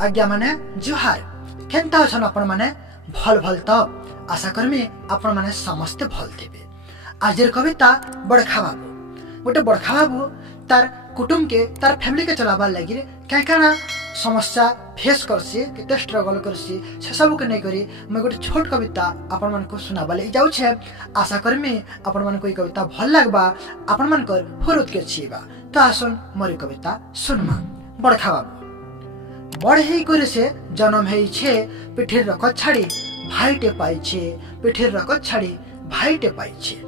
आज्ञा माने जुहार। केनता अछन आपण माने भल भल तो आशा करमी आपण माने समस्त भल थिबे। आजर कविता बड़खा बाबू। गोटे बड़खा बाबू तार कुटुंब के तार फैमिली के चलाबार लगी क्या क्या समस्या फेस करसी केते स्ट्रगल करसी से सब के नै करी मैं गोटे छोट कविता आपण मन को सुनाबा ले जाउ छे। आशा करमी आपण मन को ई कविता भल लागबा आपण मन कर फुरुत के छीबा। तो आसन मोरी कविता सुनमा। बड़खा बाबू। बड़े करे से जन्म है छे पिठिर रकत छाड़ी भाईटे पाई छे। पिठिर रकत छाड़ी भाईटे पाई छे।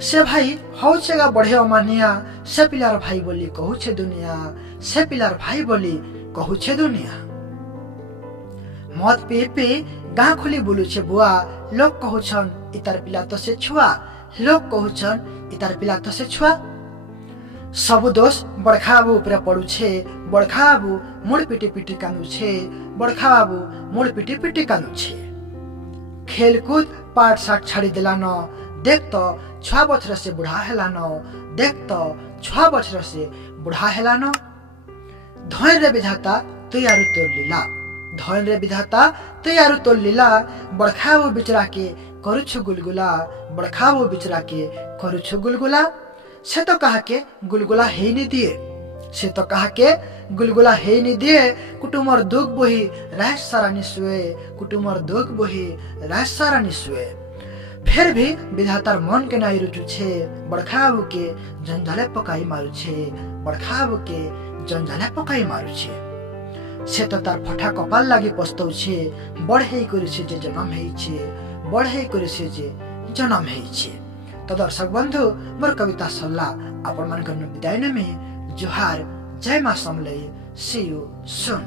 से भाई हौ छेगा बढ़े अमानिया से पिलार भाई बोली कहू छे दुनिया। से पिलार भाई बोली कहू छे दुनिया। मत पी पी गाँ खुली बुलू छे बुआ। लोग कहू छन इतार पिला तो से छुआ। लोग कहू छन इतार पिला तो से छुआ। सबु दोष बड़खा बाबू ऊपर पड़ू छे। बड़खा बाबू मुड़ पिटी पिटी कांदू छे। बड़खा बाबू मुड़ पिटी पिटी कांदू छे। खेलकूद पाठ साठ छाड़ी दिला न। देख तो 6 बछर से बुढ़ा हेला न। देख तो 6 बछर से बुढ़ा हेला न। धैर्य विधाता तैयारू तोर लीला। धैर्य विधाता तैयारू तोर लीला। बड़खा बाबू बिचरा के करुछु गुलगुला। बड़खा बाबू बिचरा के करुछु गुलगुला। से तो कहा के गुलगुला हे नहीं दिए। से तो कहा के गुलगुला हे नहीं दिए। कुटुमर दुख बोही राह सारा निसुए। कुटुमर दुख बोही राह सारा निसुए। फिर भी विधातार मन के नाई रुचु छे। बड़खा बाबू के जंजाले पकाई मारू छे। बड़खा बाबू के जंजाले पकाई मारू छे। से तो तार फटा कपाल लागी पस्तौ छे। बढ़े करे छे जे जन्म है छे। बढ़े करे छे जे जन्म है छे। तो दर्शक बंधु मोर कविता सल्ला आपण मन विदाय में जुहार। जय मां समले। सी यू सून।